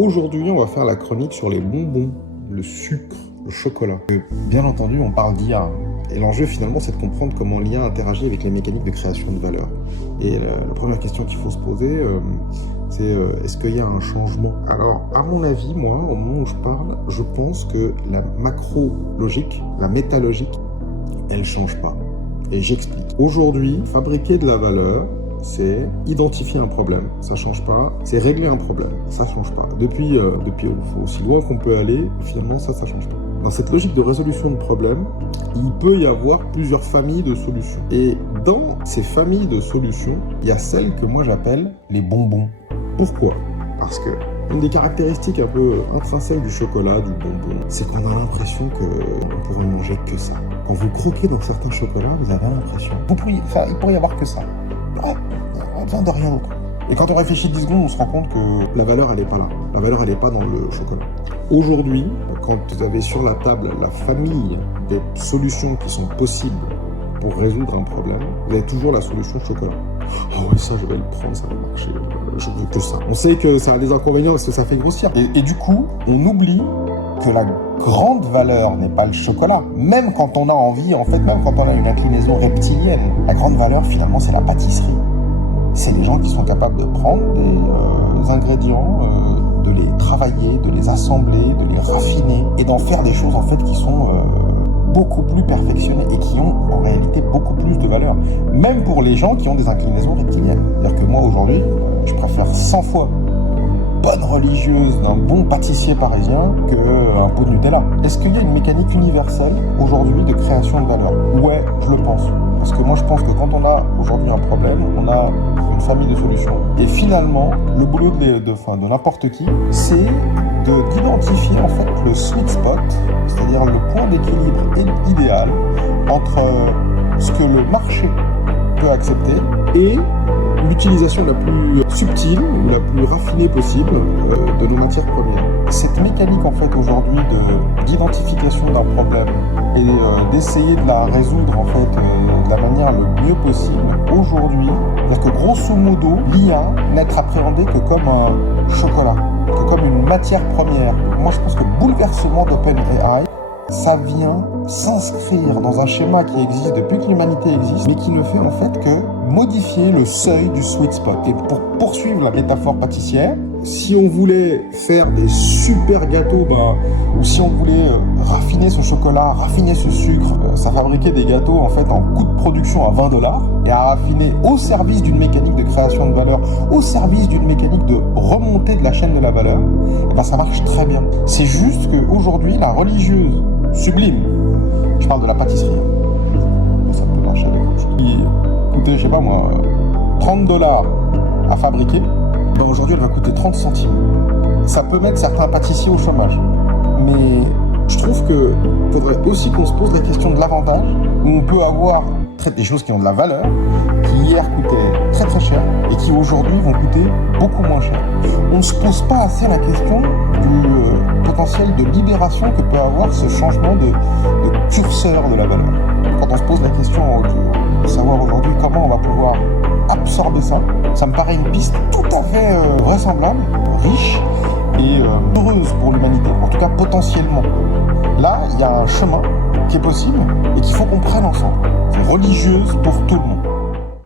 Aujourd'hui, on va faire la chronique sur les bonbons, le sucre, le chocolat. Bien entendu, on parle d'IA. Et l'enjeu, finalement, c'est de comprendre comment l'IA interagit avec les mécaniques de création de valeur. Et la première question qu'il faut se poser, c'est est-ce qu'il y a un changement? Alors, à mon avis, moi, au moment où je parle, je pense que la macro-logique, la métalogique, elle ne change pas. Et j'explique. Aujourd'hui, fabriquer de la valeur, c'est identifier un problème, ça change pas. C'est régler un problème, ça change pas. Depuis aussi loin qu'on peut aller, finalement, ça change pas. Dans cette logique de résolution de problèmes, il peut y avoir plusieurs familles de solutions. Et dans ces familles de solutions, il y a celles que moi j'appelle les bonbons. Pourquoi? Parce que une des caractéristiques un peu intrinsèques du chocolat, du bonbon, c'est qu'on a l'impression qu'on pourrait manger que ça. Quand vous croquez dans certains chocolats, vous avez l'impression il pourrait y avoir que ça. On besoin de rien d'autre. Et quand on réfléchit 10 secondes, on se rend compte que la valeur, elle n'est pas là. La valeur, elle n'est pas dans le chocolat. Aujourd'hui, quand vous avez sur la table la famille des solutions qui sont possibles pour résoudre un problème, vous avez toujours la solution chocolat. Ah ouais, ça, je vais le prendre, ça va marcher. Je veux que ça. On sait que ça a des inconvénients parce que ça fait grossir. Et du coup, on oublie que la grande valeur n'est pas le chocolat. Même quand on a envie, en fait, même quand on a une inclinaison reptilienne, la grande valeur, finalement, c'est la pâtisserie. C'est les gens qui sont capables de prendre des ingrédients, de les travailler, de les assembler, de les raffiner et d'en faire des choses, en fait, qui sont beaucoup plus perfectionnées et qui ont, en réalité, beaucoup plus de valeur. Même pour les gens qui ont des inclinaisons reptiliennes. C'est-à-dire que moi, aujourd'hui, je préfère 100 fois bonne religieuse d'un bon pâtissier parisien qu'un pot de Nutella. Est-ce qu'il y a une mécanique universelle aujourd'hui de création de valeur? Ouais, je le pense. Parce que moi, je pense que quand on a aujourd'hui un problème, on a une famille de solutions. Et finalement, le boulot de n'importe qui, c'est d'identifier en fait le sweet spot, c'est-à-dire le point d'équilibre idéal entre ce que le marché peut accepter et l'utilisation la plus subtile ou la plus raffinée possible de nos matières premières. Cette mécanique en fait aujourd'hui d'identification d'un problème et d'essayer de la résoudre en fait de la manière le mieux possible aujourd'hui, c'est-à-dire que grosso modo l'IA n'être appréhendée que comme un chocolat, que comme une matière première. Moi je pense que le bouleversement d'OpenAI, ça vient s'inscrire dans un schéma qui existe depuis que l'humanité existe, mais qui ne fait en fait que modifier le seuil du sweet spot. Et pour poursuivre la métaphore pâtissière, si on voulait faire des super gâteaux, ou si on voulait raffiner ce chocolat, raffiner ce sucre, ça fabriquait des gâteaux en fait en coût de production à $20 et à raffiner au service d'une mécanique de création de valeur, au service d'une mécanique de remontée de la chaîne de la valeur, et ça marche très bien. C'est juste qu'aujourd'hui, la religieuse sublime, je parle de la pâtisserie, mais ça peut marcher avec autre chose, qui coûtait, je sais pas moi, $30 à fabriquer, aujourd'hui elle va coûter 30 centimes. Ça peut mettre certains pâtissiers au chômage, mais je trouve qu'il faudrait aussi qu'on se pose la question de l'avantage, où on peut avoir des choses qui ont de la valeur, qui hier coûtaient très très cher et qui aujourd'hui vont coûter beaucoup moins cher. On ne se pose pas assez la question du potentiel de libération que peut avoir ce changement de curseur de la valeur. Quand on se pose la question de savoir aujourd'hui comment on va pouvoir absorber ça, ça me paraît une piste tout à fait vraisemblable, riche et heureuse pour l'humanité, en tout cas potentiellement. Là, il y a un chemin qui est possible et qu'il faut qu'on prenne ensemble. C'est religieuse pour tout le monde.